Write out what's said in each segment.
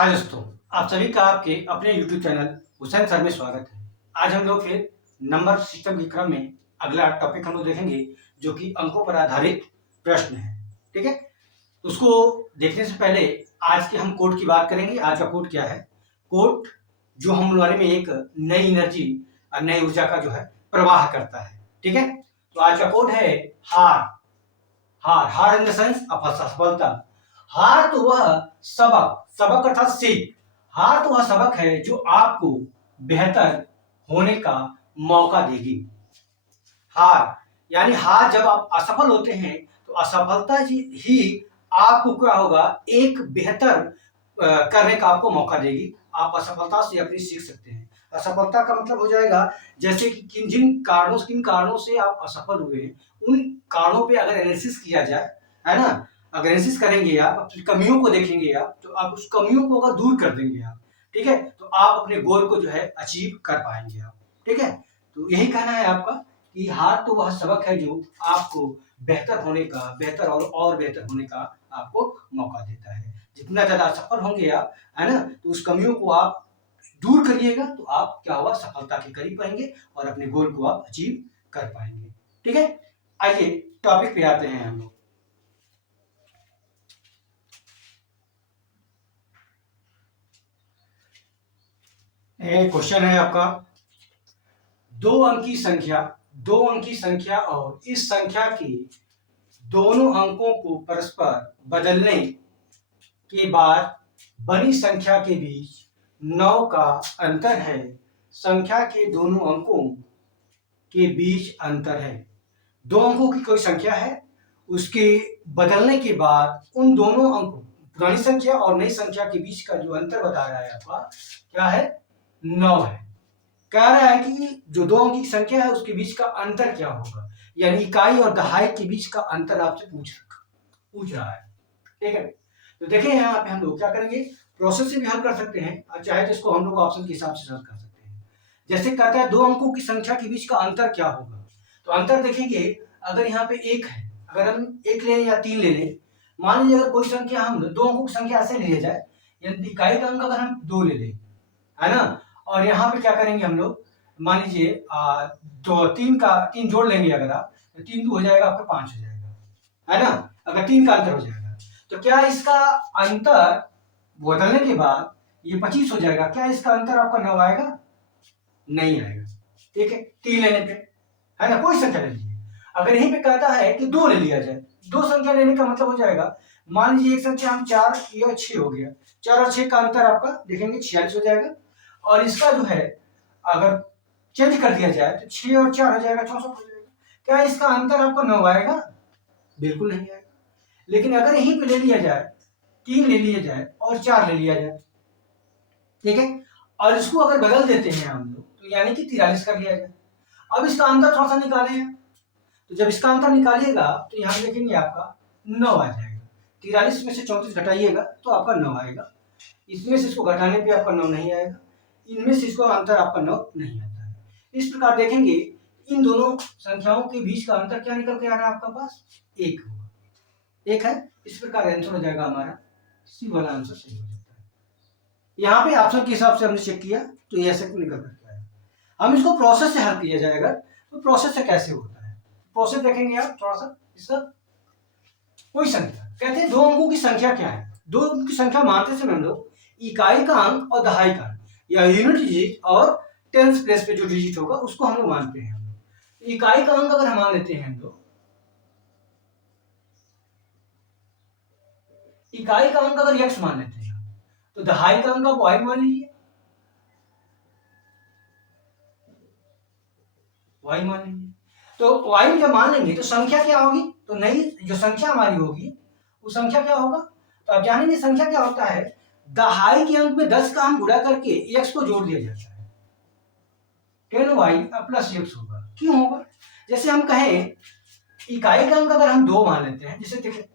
हाय दोस्तों, आप सभी का आपके अपने YouTube चैनल हुसैन सर में स्वागत है। आज हम लोग फिर नंबर सिस्टम के क्रम में अगला टॉपिक हम लोग देखेंगे जो कि अंकों पर आधारित प्रश्न है। ठीक है, उसको देखने से पहले आज के हम कोड की बात करेंगे। आज का कोड क्या है? कोड जो हम वाले में एक नई एनर्जी और नई ऊर्जा का जो है प्रवाह करता है। ठीक है, तो आज का कोड है हार। हार हार इन द सेंस असफलता। हार तो वह सबक, सबक अर्थात सीख। हार तो वह सबक है जो आपको बेहतर होने का मौका देगी। हार यानी हार, जब आप असफल होते हैं तो असफलता ही आपको क्या होगा, एक बेहतर करने का आपको मौका देगी। आप असफलता से अपनी सीख सकते हैं। असफलता का मतलब हो जाएगा जैसे कि किन कारणों से आप असफल हुए हैं, उन कारणों पे अगर एनालिसिस किया जाए, है ना, अगर एनालिसिस करेंगे आप, अपनी कमियों को देखेंगे आप, तो आप उस कमियों को अगर दूर कर देंगे आप, ठीक है, तो आप अपने गोल को जो है अचीव कर पाएंगे आप। ठीक है, तो यही कहना है आपका कि हार तो वह सबक है जो आपको बेहतर होने का, बेहतर और बेहतर होने का आपको मौका देता है। जितना ज्यादा सफल होंगे आप, है ना, तो उस कमियों को आप दूर करिएगा तो आप क्या हुआ, सफलता के करीब आएंगे और अपने गोल को आप अचीव कर पाएंगे। ठीक है, आइए टॉपिक पे आते हैं हम लोग। क्वेश्चन है आपका, दो अंकी संख्या और इस संख्या के दोनों अंकों को परस्पर बदलने के बाद बड़ी संख्या के बीच 9 का अंतर है। संख्या के दोनों अंकों के बीच अंतर है। दो अंकों की कोई संख्या है, उसके बदलने के बाद उन दोनों अंकों, पुरानी संख्या और नई संख्या के बीच का जो अंतर बता रहा है आपका, क्या है? 9 है। कह रहा है कि जो दो अंकी की संख्या है उसके बीच का अंतर क्या होगा, यानी इकाई और दहाई के बीच का अंतर आपसे पूछ रहा है। ठीक है, तो देखिए यहाँ पे हम लोग क्या करेंगे, प्रोसेस से भी हल कर सकते हैं और चाहे तो इसको हम लोग ऑप्शन के हिसाब से हल कर सकते हैं। जैसे कहता है दो अंकों की संख्या के बीच का अंतर क्या होगा, तो अंतर देखेंगे, अगर यहाँ पे एक है, अगर हम एक ले लें या तीन ले लें, मान लीजिए अगर कोई संख्या, हम दो अंकों की संख्या ऐसे ले जाए, यानी इकाई का अंक अगर हम दो ले लें, है ना, और यहाँ पे क्या करेंगे हम लोग, मान लीजिए तो तीन जोड़ लेंगे, अगर आप तो तीन दो हो जाएगा आपका 5 हो जाएगा, है ना, अगर तीन का अंतर हो जाएगा, तो क्या इसका अंतर बदलने के बाद ये 25 हो जाएगा? क्या इसका अंतर आपका 9 आएगा? नहीं आएगा। ठीक है, तीन लेने पे, है ना, कोई संख्या ले लीजिए। अगर यहीं पे कहता है कि दो ले लिया जाए, दो संख्या लेने का मतलब हो जाएगा, मान लीजिए एक संख्या हम 4 या 6 हो गया, 4 और 6 का अंतर आपका देखेंगे 46 हो जाएगा, और इसका जो है अगर चेंज कर दिया जाए तो 6 और 4 हो जाएगा, 64 हो जाएगा। क्या इसका अंतर आपको 9 आएगा? बिल्कुल नहीं आएगा। लेकिन अगर यहीं पे ले लिया जाए, 3 ले लिया जाए और 4 ले लिया जाए, ठीक है, और इसको अगर बदल देते हैं हम लोग, तो यानी कि 43 कर लिया जाए। अब इसका अंतर थोड़ा सा निकाले हैं, तो जब इसका अंतर निकालिएगा तो यहाँ देखेंगे आपका 9 आ जाएगा। 43 में से 34 घटाइएगा तो आपका 9 आएगा। इसमें से इसको घटाने पे आपका 9 नहीं आएगा, इनमें से इसको अंतर आपका 9 नहीं आता है। इस प्रकार देखेंगे इन दोनों संख्याओं के बीच का अंतर क्या निकल के आ रहा है आपका पास? 1 होगा। 1 है। इस प्रकार आंसर हो जाएगा हमारा, सी वाला आंसर सही हो जाता है। यहाँ पे ऑप्शन के हिसाब से हमने चेक किया तो ये ऐसे निकल करके आया। हम इसको प्रोसेस से हल किया जाएगा, तो प्रोसेस से कैसे होता है, प्रोसेस देखेंगे आप थोड़ा सा। इसका कोई संख्या, कहते हैं दो अंकों की संख्या क्या है, दो अंकों की संख्या मानते समय हम लोग इकाई का अंक और दहाई का अंक, या यूनिट डिजिट और टेंस प्लेस पे जो डिजिट होगा उसको हम लोग मानते हैं। इकाई का अंक अगर हम मान लेते हैं हम लोग, इकाई का अंक अगर x मान लेते हैं, तो दहाई का अंक आप y मान लीजिए, y मान लीजिए। तो y जब मान लेंगे तो संख्या क्या होगी, तो नई जो संख्या हमारी होगी वो संख्या क्या होगा, तो आप जानेंगे संख्या क्या होता है, दहाई के अंक में 10 का हम गुणा करके x को जोड़ दिया जाता है, 10y प्लस x होगा। क्यों होगा? जैसे हम कहें इकाई का अंक अगर हम 2 मान लेते हैं, जैसे देखिए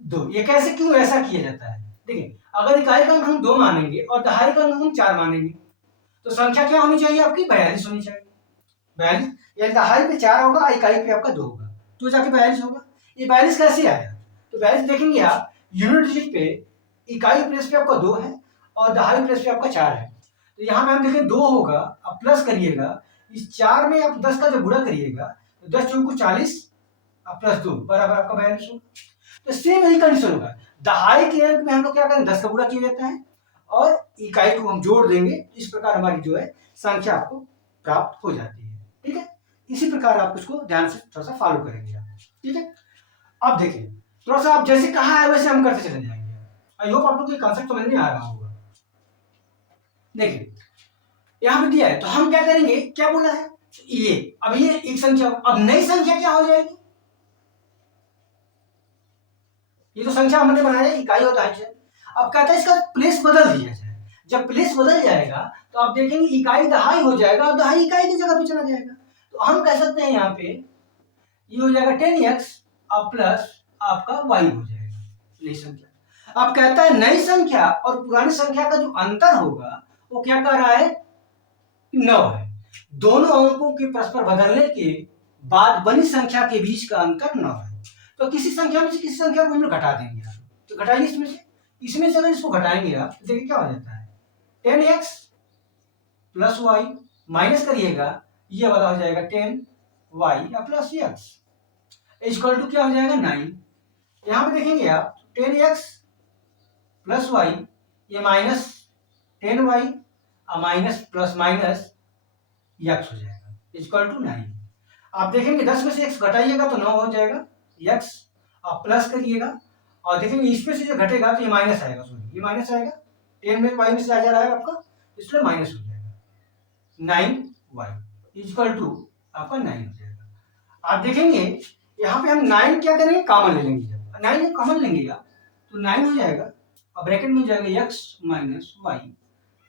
दो, ये कैसे, क्यों ऐसा किया जाता है? देखिए, अगर इकाई का अंक हम 2 मानेंगे और दहाई का अंक हम 4 मानेंगे, तो संख्या क्या होनी चाहिए आपकी? 42 होनी चाहिए। 42, यानी दहाई पे 4 होगा, इकाई पे आपका 2 होगा, तो जाके 42 होगा। ये 42 कैसे आया? तो 42 देखेंगे आप यूनिट डिजिट पे इकाई प्लेस पे आपका 2 है और दहाई प्लेस पे आपका 4 है। तो यहाँ पे हम देखें 2 होगा, अब प्लस करिएगा, इस 4 में आप 10 का जब गुणा करिएगा तो 10 चौक को 40 और प्लस 2 बराबर आपका 42 होगा। तो सेम यही कंडीशन होगा, दहाई के अंक में हम लोग क्या करें, 10 का गुणा किया जाता है और इकाई को हम जोड़ देंगे, इस प्रकार हमारी जो है संख्या आपको प्राप्त हो जाती है। ठीक है, इसी प्रकार आप इसको ध्यान से थोड़ा सा फॉलो करेंगे आप। ठीक है, अब देखिए थोड़ा सा आप जैसे कहा है वैसे हम करते चले जाएंगे। आई होप आप लोग को कॉन्सेप्ट समझ में आ रहा होगा। देखिए यहाँ पे दिया है तो हम क्या करेंगे, क्या बोला है, ये अब ये एक संख्या, अब नई संख्या क्या हो जाएगी, ये तो संख्या हमने बनाया इकाई और दहाई से, अब कहता है इसका प्लेस बदल दिया जाए। जब प्लेस बदल जाएगा तो आप देखेंगे इकाई दहाई हो जाएगा और दहाई इकाई की जगह पे चला जाएगा। तो हम कह सकते हैं यहाँ पे ये हो जाएगा 10x और प्लस आपका y हो जाएगा नई संख्या। अब कहता है नई संख्या और पुरानी संख्या का जो अंतर होगा वो क्या कर रहा है, 9 है। दोनों अंकों के परस्पर बदलने के बाद बनी संख्या के बीच का अंतर 9 है। तो किसी संख्या में से किसी संख्या को हम लोग घटा देंगे आप, तो घटाइए इसमें से अगर इसको घटाएंगे आप तो देखिए क्या हो जाता है, 10x प्लस वाई माइनस करिएगा, ये वाला हो जाएगा 10y plus x equal to क्या हो जाएगा 9। यहाँ पे देखेंगे आप 10x प्लस वाई, ये minus 10y minus plus minus x हो जाएगा इक्वल टू 9। आप देखेंगे 10 में से x घटाइएगा तो 9 हो जाएगा, x आप प्लस करिएगा और देखेंगे इसमें से जो घटेगा तो ये माइनस आएगा, सॉरी ये माइनस आएगा, 10 में y में से आ जा रहा है आपका, इसलिए माइनस हो जाएगा 9y इक्वल टू आपका 9 हो जाएगा। आप देखेंगे यहाँ पे हम 9 क्या करेंगे, कॉमन ले लेंगे, जब 9 कॉमन लेंगे आप तो 9 हो जाएगा और ब्रैकेट में हो जाएगा x minus y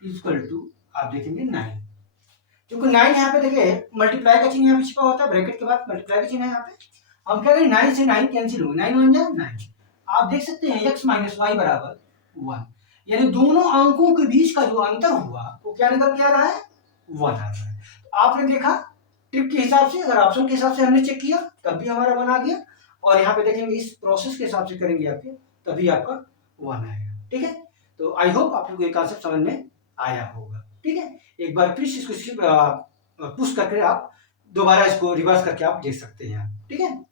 equal to आप देखेंगे 9। क्योंकि 9 यहाँ पे देखिए मल्टीप्लाई का चिन्ह यहाँ पे छिपा होता है, ब्रैकेट के बाद मल्टीप्लाई का चिन्ह है यहाँ पे, हम क्या करें 9 से 9 कैंसिल हो, 9 बन जाए 9। आप देख सकते हैं x माइनस वाई बराबर 1, यानी दोनों अंकों के बीच का जो अंतर हुआ वो क्या निकल के आ रहा है, 1 आ रहा है। तो आपने देखा टिप के हिसाब से, अगर ऑप्शन के हिसाब से हमने चेक किया तब भी हमारा 1 आ गया, और यहाँ पे देखेंगे इस प्रोसेस के हिसाब से करेंगे आपके तभी आपका 1 आएगा। ठीक है, तो आई होप आप लोग को ये कॉन्सेप्ट समझ में आया होगा। ठीक है, एक बार फिर इसको पुश करके आप दोबारा इसको रिवर्स करके आप देख सकते हैं। ठीक है,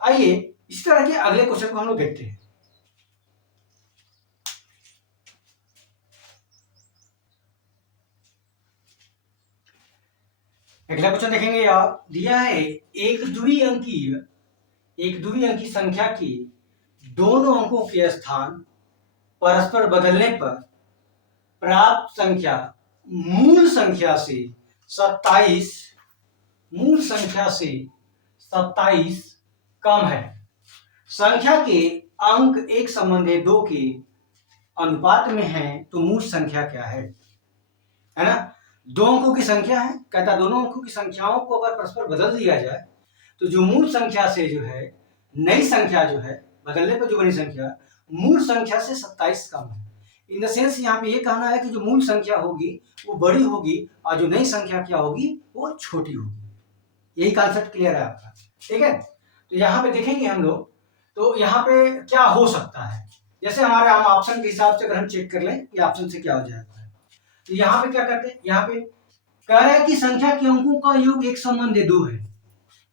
आइए इस तरह के अगले क्वेश्चन को हम लोग देखते हैं। अगला क्वेश्चन देखेंगे आप, दिया है एक द्विअंकी संख्या के दोनों अंकों के स्थान परस्पर बदलने पर प्राप्त संख्या मूल संख्या से 27 कम है। संख्या के अंक एक संबंधी 2 के अनुपात में है तो मूल संख्या क्या है ना। 2 अंकों की संख्या है, कहता दोनों अंकों की संख्याओं को अगर परस्पर बदल दिया जाए तो जो मूल संख्या से जो है नई संख्या जो है बदलने पर जो बनी संख्या मूल संख्या से 27 कम है। इन द सेंस यहाँ पे ये कहना है कि जो मूल संख्या होगी वो बड़ी होगी और जो नई संख्या क्या होगी वो छोटी होगी। यही कॉन्सेप्ट क्लियर है आपका। ठीक है, तो यहाँ पे देखेंगे हम लोग, तो यहाँ पे क्या हो सकता है, जैसे हमारे हम ऑप्शन के हिसाब से अगर हम चेक कर लें कि ऑप्शन से क्या हो जाता है, तो यहाँ पे क्या करते हैं, यहाँ पे कह रहा है कि संख्या के अंकों का योग एक संबंधी 2 है।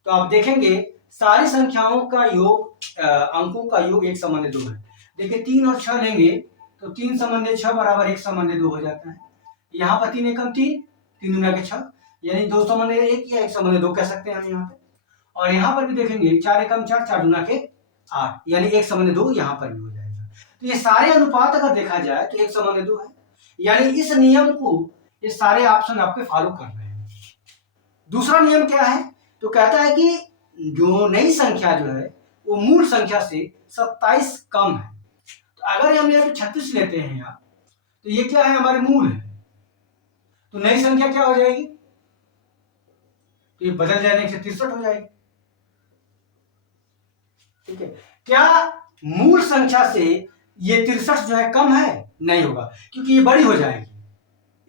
तो आप देखेंगे सारी संख्याओं का योग अंकों का योग एक संबंधी 2 है। देखिए 3 और 6 लेंगे तो 3 संबंधी 6 बराबर 1 संबंधी 2 हो जाता है। यहाँ पर 3 एकम 3, 3 दूना के 6, यानी 2 संबंधी 1 या 1 संबंधी 2 कह सकते हैं हम यहाँ पे। और यहाँ पर भी देखेंगे 4 एकम 4, 4 दूना के 8, यानी 1 संबंधी 2 यहाँ पर भी हो जाएगा। तो ये सारे अनुपात अगर देखा जाए तो 1 संबंधी 2 है, यानी इस नियम को ये सारे ऑप्शन आपके फॉलो कर रहे हैं। दूसरा नियम क्या है, तो कहता है कि जो नई संख्या जो है वो मूल संख्या से 27 कम है। तो अगर हम यहाँ पे 36 लेते हैं यहाँ, तो ये क्या है, हमारे मूल है, तो नई संख्या क्या हो जाएगी, तो ये बदल जाने से 63 हो जाएगी। ठीक है, क्या मूल संख्या से ये 63 जो है कम है, नहीं होगा, क्योंकि ये बड़ी हो जाएगी।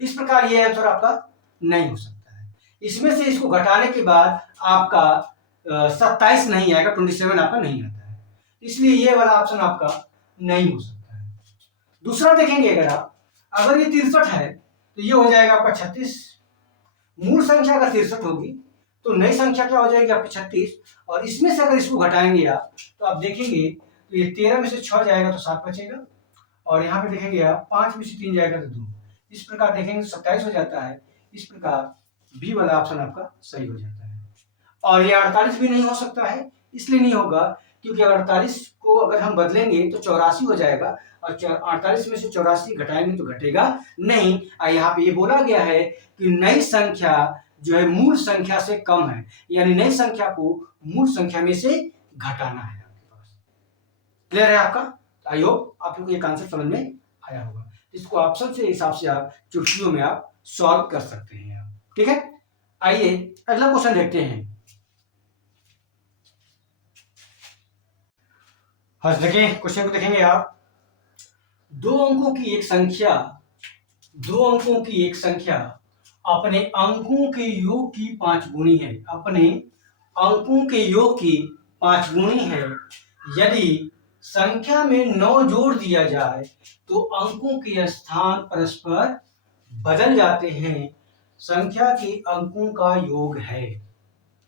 इस प्रकार ये आंसर आपका नहीं हो सकता है। इसमें से इसको घटाने के बाद आपका 27 नहीं आएगा, 27 आपका नहीं आता है, इसलिए ये वाला ऑप्शन आपका नहीं हो सकता है। दूसरा देखेंगे अगर ये 63 है तो ये हो जाएगा आपका 36। मूल संख्या अगर 63 होगी तो नई संख्या क्या हो जाएगी आपकी 36, और इसमें से अगर इसको घटाएंगे आप तो आप देखेंगे तो ये 13 में से 6 जाएगा तो 7 बचेगा, और यहाँ पे देखेंगे आप 5 में से 3 जाएगा तो 2। इस प्रकार देखेंगे 27 हो जाता है। इस प्रकार बी वाला ऑप्शन आपका सही हो जाता है। और ये 48 भी नहीं हो सकता है, इसलिए नहीं होगा क्योंकि 48 को अगर हम बदलेंगे तो 84 हो जाएगा, और 48 में से 84 घटाएंगे तो घटेगा नहीं। यहाँ पे ये बोला गया है कि नई संख्या जो है मूल संख्या से कम है, यानी नई संख्या को मूल संख्या में से घटाना है आपके पास। क्लियर है आपका? आई होप आप लोग को ये कॉन्सेप्ट समझ में आया होगा। इसको ऑप्शन से हिसाब से आप चुटकियों में आप सॉल्व कर सकते हैं आप। ठीक है, आइए अगला क्वेश्चन देखते हैं। हाँ देखिए, क्वेश्चन को देखेंगे आप। दो अंकों की एक संख्या अपने अंकों के योग की 5 गुनी है। अपने अंकों के योग की 5 गुनी है। यदि संख्या में 9 जोड़ दिया जाए तो अंकों के स्थान परस्पर बदल जाते हैं। संख्या के अंकों का योग है।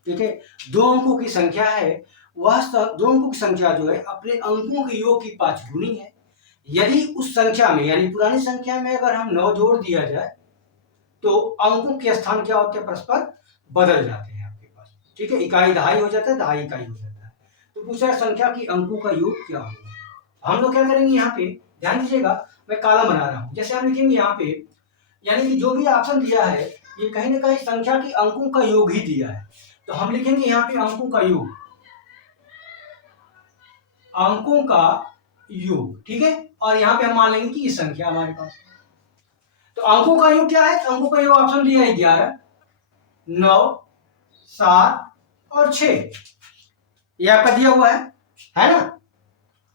ठीक है, दो अंकों की संख्या है, वह दो अंकों की संख्या जो है अपने अंकों के योग की 5 गुनी है। यदि उस संख्या में यानी पुरानी संख्या में अगर हम 9 जोड़ दिया जाए तो अंकों के स्थान क्या होते हैं, परस्पर बदल जाते हैं आपके पास। ठीक है, इकाई दहाई हो जाता है, दहाई इकाई हो जाता है। तो पूछा है संख्या की अंकों का योग क्या होगा। हम लोग क्या करेंगे, यहाँ पे ध्यान दीजिएगा, मैं कालम बना रहा हूं। जैसे हम लिखेंगे यहाँ पे, यानी कि जो भी ऑप्शन दिया है ये कहीं ना कहीं संख्या की अंकों का योग ही दिया है, तो हम लिखेंगे यहाँ पे अंकों का योग, अंकों का योग। ठीक है, और यहाँ पे हम मान लेंगे कि ये संख्या हमारे पास है। तो अंकों का योग क्या है, तो अंकों का योग ऑप्शन दिया है 11, 9, 7 और 6, ये आपका दिया हुआ है ना,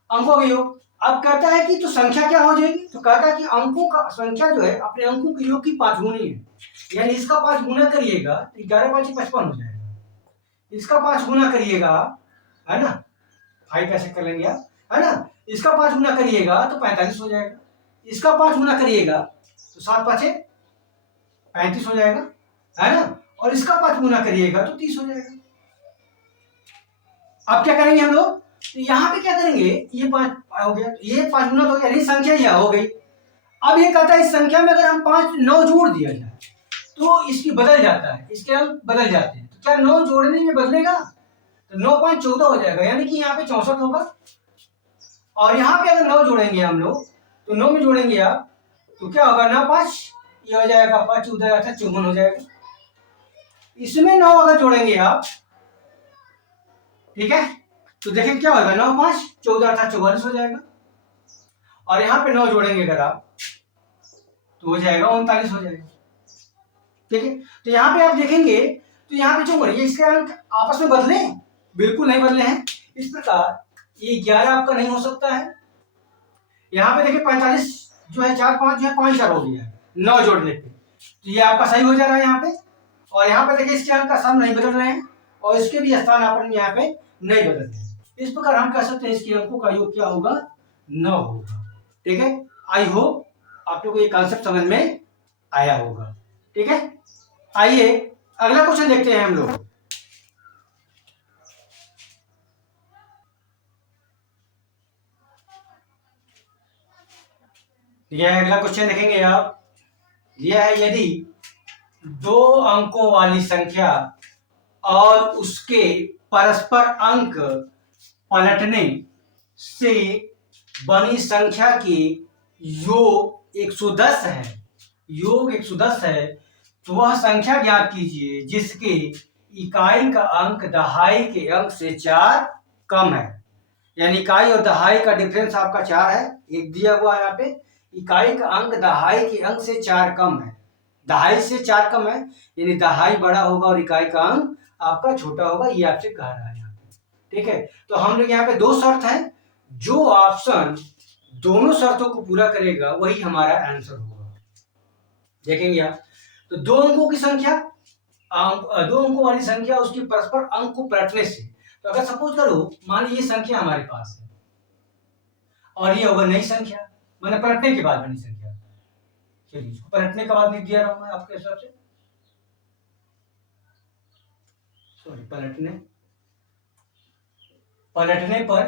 अंकों का योग। अब कहता है कि तो संख्या क्या हो जाएगी, तो कहता है कि अंकों का संख्या जो है अपने अंकों के योग की 5 गुनी है, यानी इसका 5 गुना करिएगा तो 11 5 55 हो जाएगा। इसका 5 गुना करिएगा, है ना, 5 कैसे कर लेंगे आप, है ना, इसका 5 गुना करिएगा तो 45 हो जाएगा। इसका 5 गुना करिएगा तो 7 5 35 हो जाएगा, है ना, और इसका 5 गुना करिएगा तो 30 हो जाएगा। अब क्या करेंगे हम लोग, तो यहाँ पे क्या करेंगे, ये 5 हो गया, ये 5 गुना तो यानी संख्या यह हो गई। अब ये कहता है इस संख्या में अगर हम 5 9 जोड़ दिया जाए तो इसकी बदल जाता है, इसके अंक बदल जाते हैं। तो क्या 9 जोड़ने में बदलेगा, तो 9 5 14 हो जाएगा, यानी कि यहाँ पे 64 होगा। और यहाँ पे अगर 9 जोड़ेंगे हम लोग तो 9 में जोड़ेंगे आप तो क्या होगा, 9 5 ये हो जाएगा 5 14 अर्थात 54 हो जाएगा। इसमें 9 अगर जोड़ेंगे आप, ठीक है, तो देखिए क्या होगा, 9 5 14 अर्थात 44 हो जाएगा। और यहाँ पे 9 जोड़ेंगे अगर आप तो हो जाएगा 39 हो जाएगा। ठीक है, तो यहाँ पे आप देखेंगे तो यहाँ पे जो ये इसके अंक आपस में बदले, बिल्कुल नहीं बदले हैं। इस प्रकार ये 11 आपका नहीं हो सकता है। यहाँ पे देखिए 45 जो है 4 5 जो है 5 4 हो गया है 9 जोड़ने पे, तो ये आपका सही हो जा रहा है यहाँ पे। और यहाँ पे देखिए इसके अंक का सम नहीं बदल रहे हैं और इसके भी स्थान अपन यहाँ पे नहीं बदल रहे हैं। इस प्रकार हम कह सकते हैं इसके अंकों का योग क्या होगा, 9 होगा। ठीक है, आई होप आप लोगों को ये कॉन्सेप्ट समझ में आया होगा। ठीक है, आइए अगला क्वेश्चन देखते हैं हम लोग। यह अगला क्वेश्चन देखेंगे आप, यह है यदि 2 अंकों वाली संख्या और उसके परस्पर अंक पलटने से बनी संख्या के योग 110 है, योग 110 है, तो वह संख्या ज्ञात कीजिए जिसके इकाई का अंक दहाई के अंक से 4 कम है। यानी इकाई और दहाई का डिफरेंस आपका 4 है, एक दिया हुआ है यहाँ पे, इकाई का अंक दहाई के अंक से 4 कम है, दहाई से 4 कम है, यानी दहाई बड़ा होगा और इकाई का अंक आपका छोटा होगा, ये आपसे कह रहा है यहाँ पे। ठीक है, तो हम लोग यहाँ पे 2 शर्त है, जो ऑप्शन दोनों शर्तों को पूरा करेगा वही हमारा आंसर होगा। देखेंगे आप, तो 2 अंकों की संख्या, 2 अंकों वाली संख्या उसके परस्पर अंक को पलटने से, तो अगर सपोज करो मान लीजिए संख्या हमारे पास है और ये होगा नई संख्या, मतलब पलटने के बाद बनी संख्या। चलिए इसको पलटने के बाद लिख दिया रहा हूं मैं आपके हिसाब से, सॉरी पलटने पर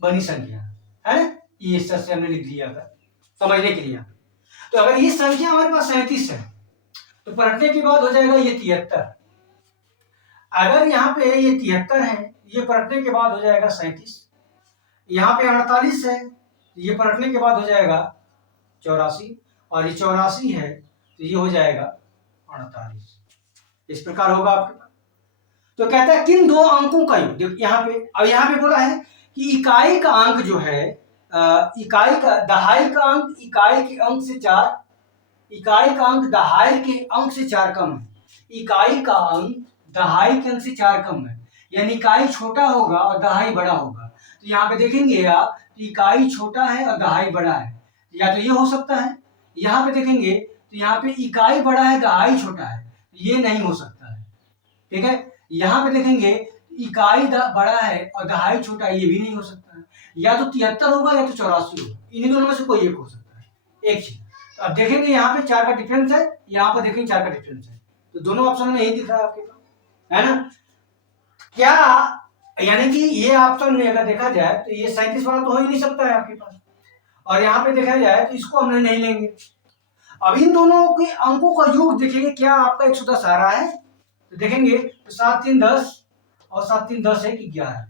बनी संख्या है, ये इस तरह से हमने लिख दिया था समझने के लिए। तो अगर ये संख्या हमारे पास 37 है तो पलटने के बाद हो जाएगा ये 73। अगर यहाँ पे ये 73 है, ये पलटने के बाद हो जाएगा 37। यहाँ पे 48 है, ये पलटने के बाद हो जाएगा 84, और ये 84 है तो ये हो जाएगा 48। इस प्रकार होगा आपके पास। तो कहता है किन दो अंकों का योग, देखो यहाँ पे, अब यहाँ पे बोला है कि इकाई का अंक जो है, इकाई का दहाई का अंक इकाई के अंक से 4, इकाई का अंक दहाई के अंक से 4 कम है। इकाई का अंक दहाई के अंक से 4 कम है, यानी इकाई छोटा होगा और दहाई बड़ा होगा। तो यहाँ पे देखेंगे आप, इकाई छोटा है और दहाई बड़ा है, या तो ये हो सकता है। यहाँ पे देखेंगे तो यहाँ पे इकाई बड़ा है दहाई छोटा है, ये नहीं हो सकता है, ठीक है। यहाँ पे देखेंगे इकाई बड़ा है और दहाई छोटा है, ये भी नहीं हो सकता है। या तो 73 होगा या तो 84 होगा, इन्हीं दोनों में से कोई एक हो सकता है, एक चीज। तो अब देखेंगे यहाँ पे 4 का डिफरेंस है, यहाँ पर देखेंगे 4 का डिफरेंस है, तो दोनों ऑप्शन में यही दिख रहा है आपके पास, है ना। क्या यानी कि ये ऑप्शन में अगर देखा जाए तो ये 37 वाला तो हो ही नहीं सकता है आपके पास, और यहाँ पे देखा जाए तो इसको हमने नहीं लेंगे। अब इन दोनों के अंकों का योग देखेंगे, क्या आपका 110 आ रहा है, तो देखेंगे तो 7 3 10 और 7 3 10 है कि 11,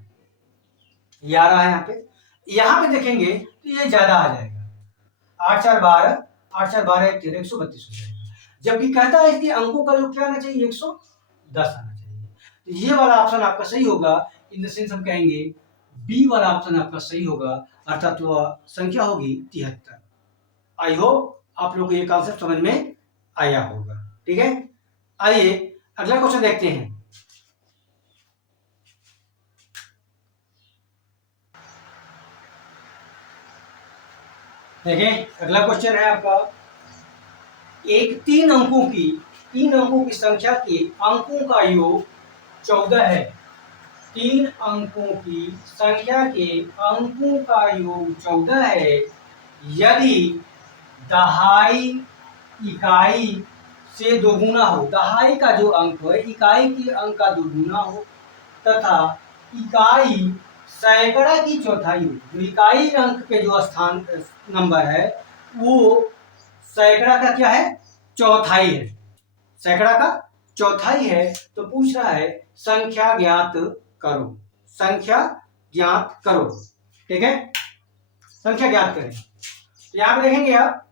ये आ रहा है यहाँ पे। यहाँ पे देखेंगे तो ये ज्यादा आ जाएगा, 8 4 12, 8 4 12 1 13, 132 हो जाएगा। जबकि कहता है कि अंकों का योग क्या आना चाहिए, 110 आना चाहिए। तो ये वाला ऑप्शन आपका सही होगा, इन द सेंस हम कहेंगे बी वाला ऑप्शन आपका सही होगा, अर्थात वह संख्या होगी 73। आई होप आप लोग को ये कॉन्सेप्ट समझ में आया होगा, ठीक है। आइए अगला क्वेश्चन देखते हैं। देखिए अगला क्वेश्चन है आपका, एक 3 अंकों की संख्या के अंकों का योग 14 है। 3 अंकों की संख्या के अंकों का योग 14 है यदि दहाई इकाई से दोगुना हो, दहाई का जो अंक है इकाई के अंक का दोगुना हो, तथा इकाई सैकड़ा की चौथाई हो। जो इकाई अंक के जो स्थान नंबर है वो सैकड़ा का क्या है, चौथाई है, सैकड़ा का चौथाई है। तो पूछ रहा है संख्या ज्ञात करो, संख्या ज्ञात करो, ठीक है, संख्या ज्ञात करें। तो यहाँ पे देखेंगे आप,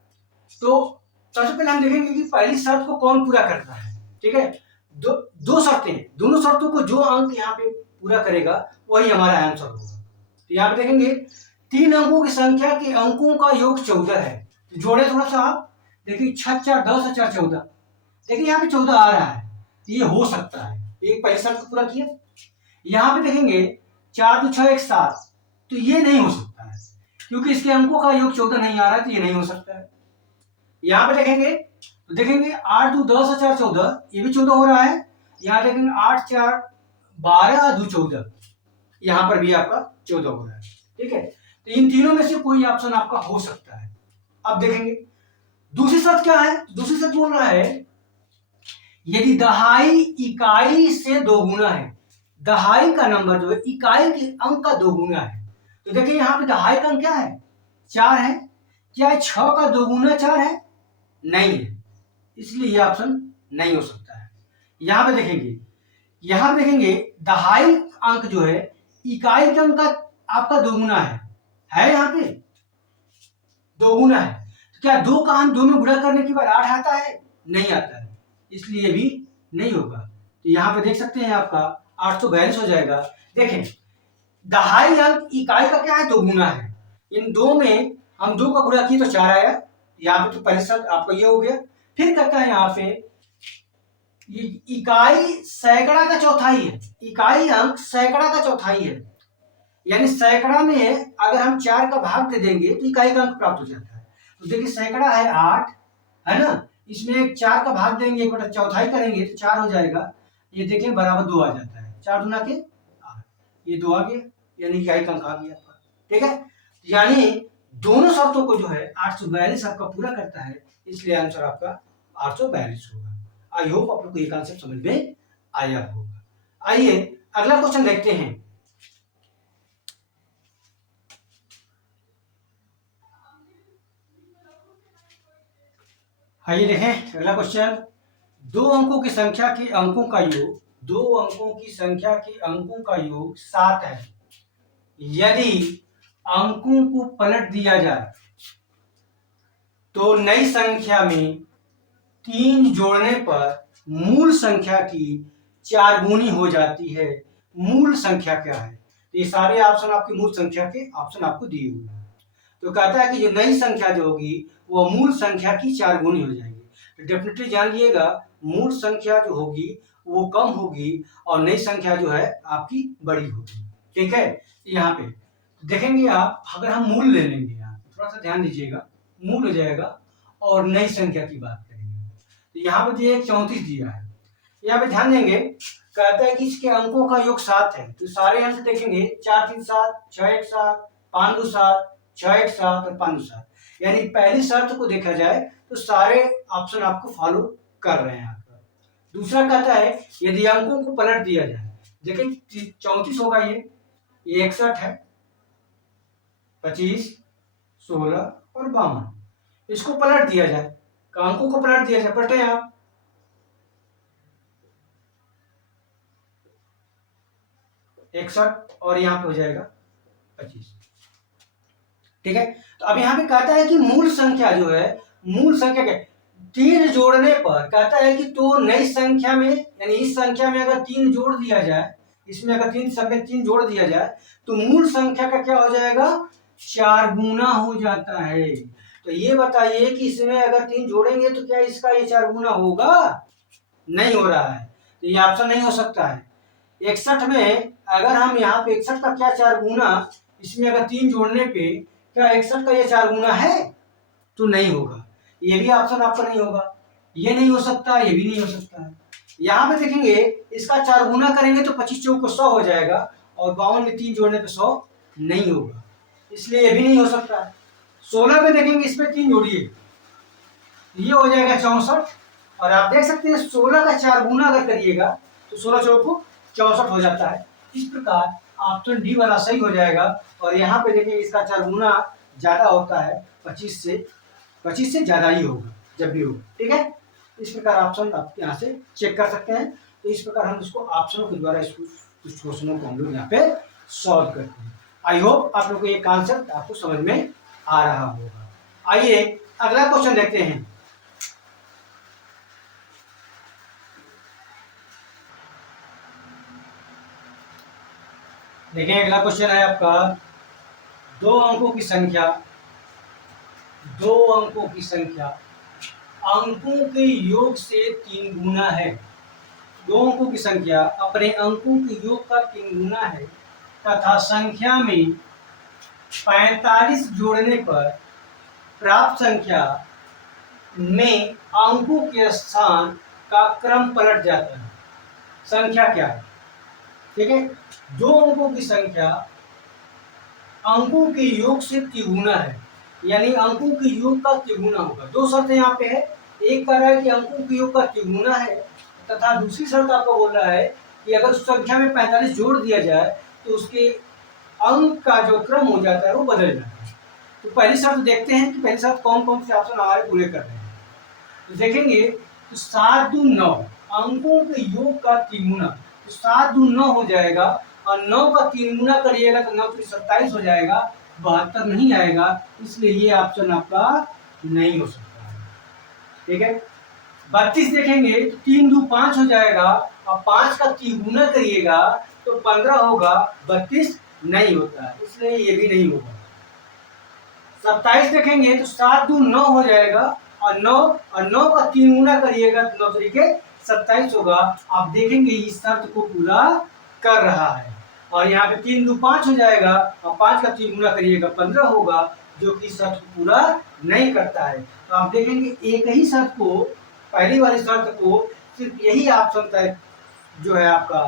तो सबसे पहले हम देखेंगे कि पहली शर्त को कौन पूरा करता है, ठीक है। दो शर्तें, दोनों शर्तों को जो अंक यहाँ पे पूरा करेगा वही हमारा आंसर होगा। तो यहाँ पे देखेंगे 3 अंकों की संख्या के अंकों का योग 14 है, तो जोड़े थोड़ा सा आप, देखिए 6 4 10 4 14, देखिए यहाँ पे 14 आ रहा है, ये हो सकता है, एक पहली शर्त को पूरा किया। यहाँ पे देखेंगे 4 2 6 1 7, तो ये नहीं हो सकता है क्योंकि इसके अंकों का योग 14 नहीं आ रहा है, तो ये नहीं हो सकता है। यहाँ पे देखेंगे तो देखेंगे 8 2 10 4 14, ये भी 14 हो रहा है। यहाँ देखेंगे 8 4 12 2 14, यहाँ पर भी आपका 14 हो रहा है, ठीक है। तो इन तीनों में से कोई ऑप्शन आपका हो सकता है। अब देखेंगे दूसरी शर्त क्या है, दूसरी शर्त बोल रहा है यदि दहाई इकाई से दोगुना है, दहाई का नंबर जो है इकाई के अंक का दोगुना है। तो देखिए यहाँ पे दहाई का अंक क्या है, 4 है, क्या 6 का दोगुना 4 है, नहीं है, इसलिए ये ऑप्शन नहीं हो सकता है। यहाँ पे देखेंगे, यहाँ पे देखेंगे दहाई अंक जो है इकाई के अंक का आपका दोगुना है यहाँ पे दोगुना है, तो क्या 2 का अंक 2 में गुणा करने के बाद 8 आता है, नहीं आता है, इसलिए भी नहीं होगा। तो यहाँ पे देख सकते हैं आपका 842 हो जाएगा। देखें दहाई अंक इकाई का क्या है, दोगुना है, इन दो में हम 2 का गुणा किए तो 4 आया, यहाँ पे तो पहले शर्त आपका ये हो गया। फिर कहता है यहाँ पे इकाई सैकड़ा का चौथाई है, इकाई अंक सैकड़ा का चौथाई है, यानी सैकड़ा में अगर हम 4 का भाग दे देंगे तो इकाई का अंक प्राप्त हो जाता है। तो देखिए सैकड़ा है 8, है ना, इसमें 4 का भाग देंगे, 1 चौथाई करेंगे तो 4 हो जाएगा, ये देखें बराबर 2 आ जाता है, 4 दूना के 8, ये 2 आ गया, यानी इकाई का अंक आ गया, ठीक है। यानी दोनों शर्तों को जो है 842 आपका पूरा करता है, इसलिए आंसर आपका 842 होगा। आई होप आप लोग को ये कॉन्सेप्ट समझ में आया होगा। आइए अगला क्वेश्चन देखते हैं। आइए देखें अगला क्वेश्चन। दो अंकों की संख्या के अंकों का योग, दो अंकों की संख्या के अंकों का योग 7 है। यदि अंकों को पलट दिया जाए तो नई संख्या में 3 जोड़ने पर मूल संख्या की 4 गुनी हो जाती है। मूल संख्या क्या है? तो ये सारे ऑप्शन आपकी मूल संख्या के ऑप्शन आपको दिए हुए हैं। तो कहता है कि जो नई संख्या जो होगी वो मूल संख्या की 4 गुनी हो जाएगी। तो डेफिनेटली जान लीजिएगा मूल संख्या जो होगी वो कम होगी और नई संख्या जो है आपकी बड़ी होगी। ठीक है, यहाँ पे देखेंगे आप, अगर हम मूल ले लेंगे, यहाँ थोड़ा सा ध्यान दीजिएगा, मूल हो जाएगा और नई संख्या की बात करेंगे। तो यहाँ पे जो 34 दिया है, यहाँ पे ध्यान देंगे, कहता है कि इसके अंकों का योग 7 है। तो सारे अंक देखेंगे 4 3 7, 6 1 7, 5 2 7, 6 1 7 और 5 2 7। यानी पहली शर्त को देखा जाए तो सारे ऑप्शन आपको फॉलो कर रहे हैं आपका। दूसरा कहता है यदि अंकों को पलट दिया जाए, देखिए 34 होगा, ये 61 है, 25, 16 और 52। इसको पलट दिया जाए, अंकों को पलट दिया जाए, पलटे आप 61 और यहाँ पे हो जाएगा 25। ठीक है, तो अब यहाँ पे कहता है कि मूल संख्या जो है, मूल संख्या क्या, 3 जोड़ने पर कहता है कि तो नई संख्या में, यानी इस संख्या में अगर 3 जोड़ दिया जाए, इसमें अगर 3 जोड़ दिया जाए तो मूल संख्या का क्या हो जाएगा, 4 गुना हो जाता है। तो ये बताइए कि इसमें अगर 3 जोड़ेंगे तो क्या इसका ये 4 गुना होगा? नहीं हो रहा है, तो ये ऑप्शन नहीं हो सकता है। 61 में अगर हम यहाँ पे 61 का क्या 4 गुना, इसमें अगर 3 जोड़ने पे क्या 61 का ये 4 गुना है? तो नहीं होगा, ये भी ऑप्शन आपका नहीं होगा, ये नहीं हो सकता, ये भी नहीं हो सकता है। यहाँ पे देखेंगे इसका 4 गुना करेंगे तो 25 चौक को 100 हो जाएगा और 52 में 3 जोड़ने पे 100 नहीं होगा, इसलिए ये भी नहीं हो सकता है। 16 में देखेंगे इस पे 3 जोड़िए, ये हो जाएगा 64 और आप देख सकते हैं 16 का 4 गुना अगर करिएगा तो 16 चौक को 64 हो जाता है। इस प्रकार ऑप्शन डी वाला सही हो जाएगा। और यहाँ पे देखिए इसका 4 गुना ज्यादा होता है, 25 से ज्यादा ही होगा जब भी होगा। ठीक है, इस प्रकार ऑप्शन आप यहाँ से चेक कर सकते हैं। तो इस प्रकार हम इसको ऑप्शनों के द्वारा इसको कुछ क्वेश्चनों को हम लोग यहाँ पे सॉल्व करते हैं। आई होप आप लोग को ये कॉन्सेप्ट आपको समझ में आ रहा होगा। आइए अगला क्वेश्चन देखते हैं। देखिए अगला क्वेश्चन है आपका, दो अंकों की संख्या अंकों के योग से 3 गुना है। दो अंकों की संख्या अपने अंकों के योग का 3 गुना है तथा संख्या में 45 जोड़ने पर प्राप्त संख्या में अंकों के स्थान का क्रम पलट जाता है। संख्या क्या है? ठीक है, दो अंकों की संख्या अंकों के योग से तिगुना है, यानी अंकों के योग का तिगुना होगा। दो शर्त यहाँ पे है, एक कह रहा है कि अंकों के योग का तिगुना है तथा दूसरी शर्त आपको बोल रहा है कि अगर उस संख्या में 45 जोड़ दिया जाए तो उसके अंक का जो क्रम हो जाता है वो बदल जाता है। तो पहली शर्त देखते हैं कि पहली शर्त कौन कौन से ऑप्शन हमारे पूरे कर रहे हैं। तो देखेंगे तो 7 दूनी 9, अंकों के योग का तिगुना, तो 7 दूनी 9 हो जाएगा और 9 का 3 गुना करिएगा तो 9 3 27 हो जाएगा, 72 नहीं आएगा, इसलिए ये ऑप्शन आपका नहीं हो सकता है। ठीक है, 32 देखेंगे तो 3 2 5 हो जाएगा और 5 का 3 गुना करिएगा तो 15 होगा, 32 नहीं होता है, इसलिए ये भी नहीं होगा। 27 देखेंगे तो 7 2 9 हो जाएगा और 9 का 3 गुना करिएगा तो 9 तरीके 27 होगा। आप देखेंगे इस शर्त को पूरा कर रहा है। और यहाँ पे 3 2 5 हो जाएगा और 5 का 3 गुना करिएगा 15 होगा, जो कि शर्त को पूरा नहीं करता है। तो आप देखेंगे एक ही शर्त को, पहली वाली शर्त को सिर्फ यही ऑप्शन तय जो है आपका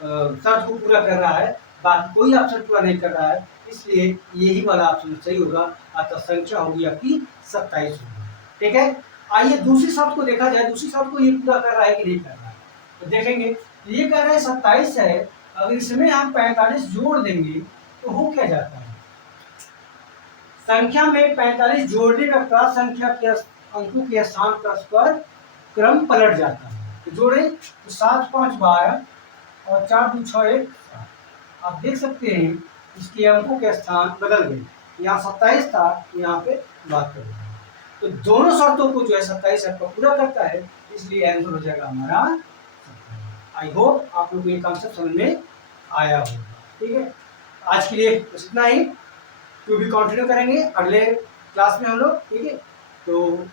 शर्त को पूरा कर रहा है, बाकी कोई ऑप्शन पूरा नहीं कर रहा है, इसलिए यही वाला ऑप्शन सही होगा। अतः संख्या होगी आपकी 27 होगी। ठीक है, आइए दूसरी शब्द को देखा जाए, दूसरी शब्द को ये पूरा कर रहा है कि नहीं कर रहा है, तो देखेंगे। ये कह रहा है 27 है, अगर इसमें हम 45 जोड़ देंगे तो हो क्या जाता है, संख्या में 45 जोड़ने का प्राप्त संख्या के अंकों के स्थान परस्पर क्रम पलट जाता है। तो जोड़े तो 7 5 12 और 4 2 6 1 7। आप देख सकते हैं इसके अंकों के स्थान बदल गए, यहाँ 27 था, यहाँ पे बात कर रहे हैं। तो दोनों शर्तों को जो है 27 आपका पूरा करता है, इसलिए आंसर हो जाएगा हमारा। आई होप आप लोग को ये कॉन्सेप्ट समझ में आया होगा। ठीक है, आज के लिए बस इतना ही, तो भी कंटिन्यू करेंगे अगले क्लास में हम लोग। ठीक है, तो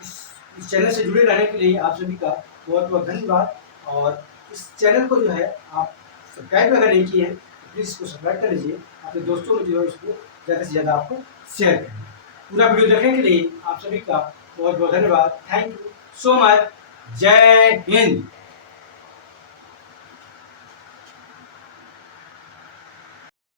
इस चैनल से जुड़े रहने के लिए आप सभी का बहुत बहुत धन्यवाद। और इस चैनल को जो है आप सब्सक्राइब अगर नहीं किए हैं तो प्लीज़ इसको सब्सक्राइब कर लीजिए, अपने दोस्तों में जो है इसको ज़्यादा से ज़्यादा आपको शेयर करें। पूरा वीडियो देखने के लिए आप सभी का बहुत बहुत धन्यवाद। Thank you so much. जय हिंद।